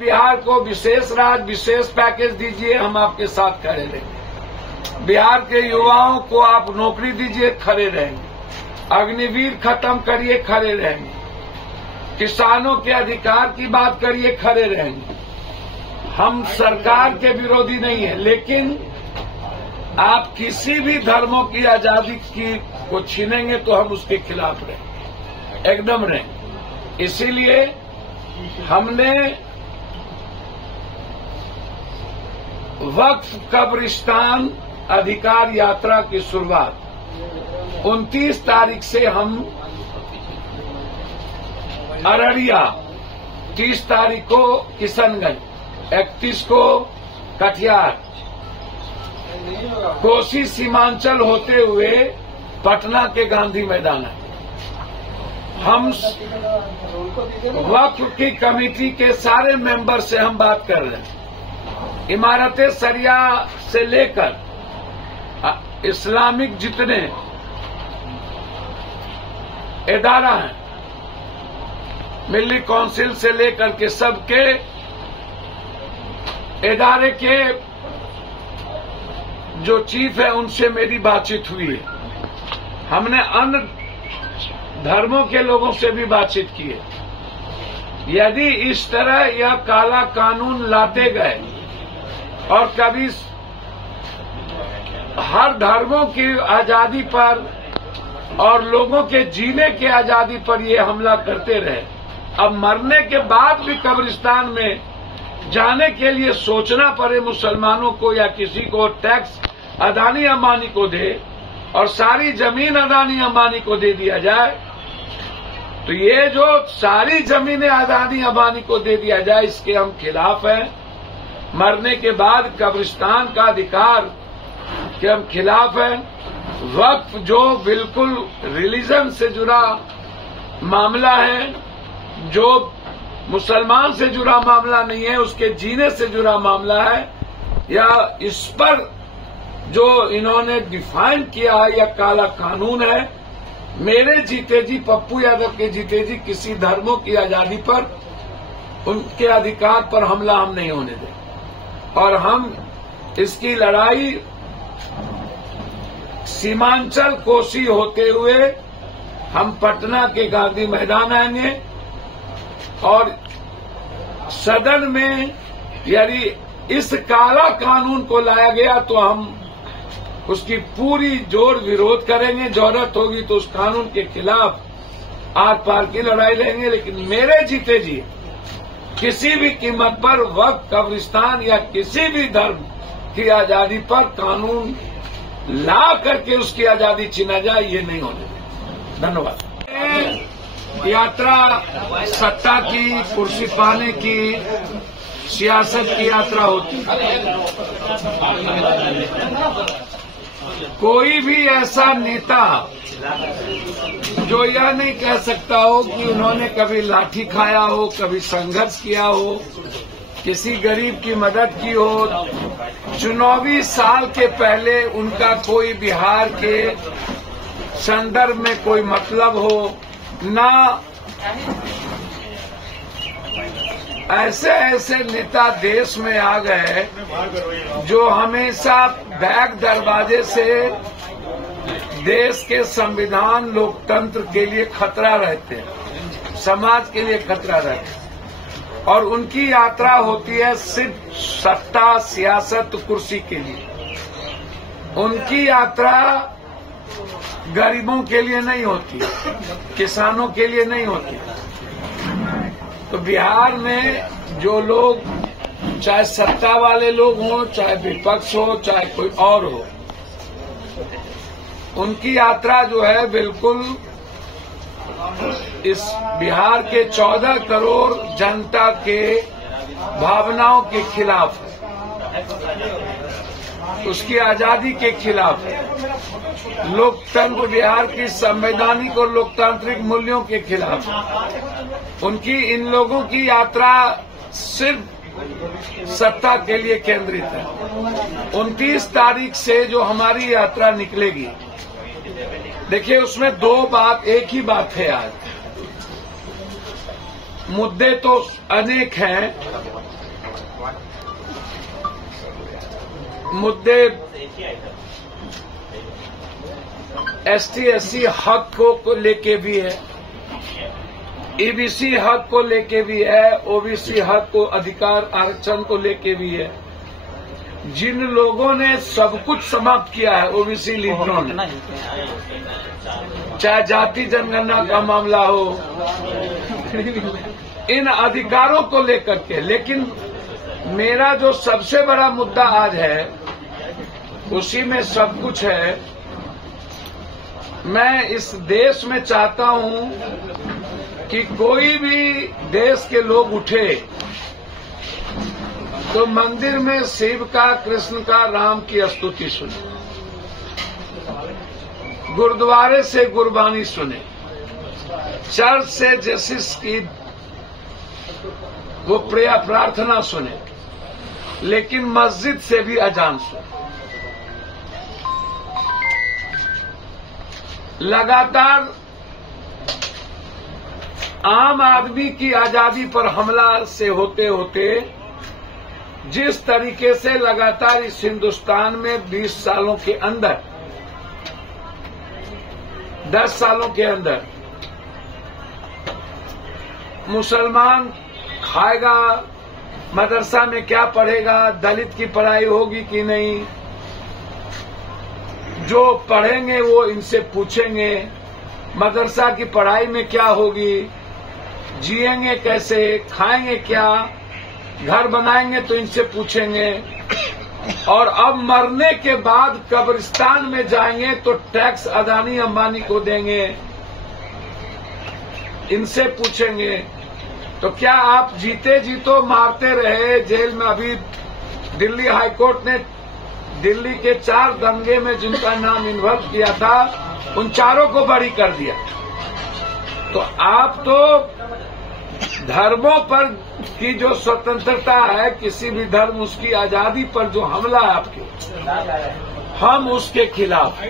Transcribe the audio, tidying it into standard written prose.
बिहार को विशेष राज्य, विशेष पैकेज दीजिए, हम आपके साथ खड़े रहेंगे। बिहार के युवाओं को आप नौकरी दीजिए, खड़े रहेंगे। अग्निवीर खत्म करिए, खड़े रहेंगे। किसानों के अधिकार की बात करिए, खड़े रहेंगे। हम सरकार के विरोधी नहीं है, लेकिन आप किसी भी धर्मों की आजादी को छीनेंगे तो हम उसके खिलाफ रहेंगे, एकदम रहेंगे। इसीलिए हमने वक्फ कब्रिस्तान अधिकार यात्रा की शुरुआत 29 तारीख से हम अररिया, 30 तारीख को किशनगंज, 31 को कटिहार, कोसी सीमांचल होते हुए पटना के गांधी मैदान है। हम वक्फ की कमेटी के सारे मेंबर से हम बात कर रहे हैं। इमारत शरिया से लेकर इस्लामिक जितने इदारा हैं, मिल्ली काउंसिल से लेकर के सबके इदारे के जो चीफ है उनसे मेरी बातचीत हुई है। हमने अन्य धर्मों के लोगों से भी बातचीत की है। यदि इस तरह यह काला कानून लाते गए और कभी हर धर्मों की आजादी पर और लोगों के जीने की आजादी पर ये हमला करते रहे, अब मरने के बाद भी कब्रिस्तान में जाने के लिए सोचना पड़े मुसलमानों को या किसी को, टैक्स अदानी अंबानी को दे और सारी जमीन अदानी अंबानी को दे दिया जाए, तो ये जो सारी जमीनें अदानी अंबानी को दे दिया जाए, इसके हम खिलाफ हैं। मरने के बाद कब्रिस्तान का अधिकार के हम खिलाफ हैं। वक्फ जो बिल्कुल रिलीजन से जुड़ा मामला है, जो मुसलमान से जुड़ा मामला नहीं है, उसके जीने से जुड़ा मामला है, या इस पर जो इन्होंने डिफाइन किया है या काला कानून है, मेरे जीते जी, पप्पू यादव के जीते जी किसी धर्मों की आजादी पर, उनके अधिकार पर हमला हम नहीं होने दें। और हम इसकी लड़ाई सीमांचल कोसी होते हुए हम पटना के गांधी मैदान आएंगे और सदन में यदि इस काला कानून को लाया गया तो हम उसकी पूरी जोर विरोध करेंगे। जरूरत होगी तो उस कानून के खिलाफ आर पार की लड़ाई लेंगे। लेकिन मेरे जीते जी किसी भी कीमत पर वक्फ कब्रिस्तान या किसी भी धर्म की आजादी पर कानून ला करके उसकी आजादी छीना जाए, ये नहीं होने दें। धन्यवाद। यात्रा सत्ता की, कुर्सी पाने की, सियासत की यात्रा होती है। कोई भी ऐसा नेता जो यह नहीं कह सकता हो कि उन्होंने कभी लाठी खाया हो, कभी संघर्ष किया हो, किसी गरीब की मदद की हो, चुनावी साल के पहले उनका कोई बिहार के संदर्भ में कोई मतलब हो, ना ऐसे ऐसे नेता देश में आ गए जो हमेशा बैक दरवाजे से देश के संविधान, लोकतंत्र के लिए खतरा रहते हैं, समाज के लिए खतरा रहते हैं। और उनकी यात्रा होती है सिर्फ सत्ता, सियासत, कुर्सी के लिए। उनकी यात्रा गरीबों के लिए नहीं होती, किसानों के लिए नहीं होती। तो बिहार में जो लोग, चाहे सत्ता वाले लोग हों, चाहे विपक्ष हो, चाहे कोई और हो, उनकी यात्रा जो है बिल्कुल इस बिहार के 14 करोड़ जनता के भावनाओं के खिलाफ है, उसकी आजादी के खिलाफ है, लोकतंत्र, बिहार की संवैधानिक और लोकतांत्रिक मूल्यों के खिलाफ है। उनकी, इन लोगों की यात्रा सिर्फ सत्ता के लिए केंद्रित है। 29 तारीख से जो हमारी यात्रा निकलेगी, देखिए उसमें एक ही बात है। आज मुद्दे तो अनेक हैं, मुद्दे ST/SC हक को लेके भी है, EBC हक को लेके भी है, OBC हक को अधिकार आरक्षण को लेके भी है। जिन लोगों ने सब कुछ समाप्त किया है OBC लीडरों ने, चाहे जाति जनगणना का मामला हो, इन अधिकारों को लेकर के। लेकिन मेरा जो सबसे बड़ा मुद्दा आज है, उसी में सब कुछ है। मैं इस देश में चाहता हूं कि कोई भी देश के लोग उठे तो मंदिर में शिव का, कृष्ण का, राम की स्तुति सुने, गुरुद्वारे से गुरबानी सुने, चर्च से जीसस की वो प्रार्थना सुने, लेकिन मस्जिद से भी अजान सुने। लगातार आम आदमी की आजादी पर हमला से होते होते जिस तरीके से लगातार इस हिंदुस्तान में 20 सालों के अंदर, 10 सालों के अंदर मुसलमान खाएगा, मदरसा में क्या पढ़ेगा, दलित की पढ़ाई होगी कि नहीं, जो पढ़ेंगे वो इनसे पूछेंगे मदरसा की पढ़ाई में क्या होगी, जिएंगे कैसे, खाएंगे क्या, घर बनाएंगे तो इनसे पूछेंगे। और अब मरने के बाद कब्रिस्तान में जाएंगे तो टैक्स अदानी अंबानी को देंगे, इनसे पूछेंगे। तो क्या आप जीते जीतो मारते रहे जेल में? अभी दिल्ली हाईकोर्ट ने दिल्ली के 4 दंगे में जिनका नाम इन्वॉल्व किया था, उन चारों को बरी कर दिया। तो आप तो धर्मों पर की जो स्वतंत्रता है, किसी भी धर्म उसकी आजादी पर जो हमला है आपके, हम उसके खिलाफ।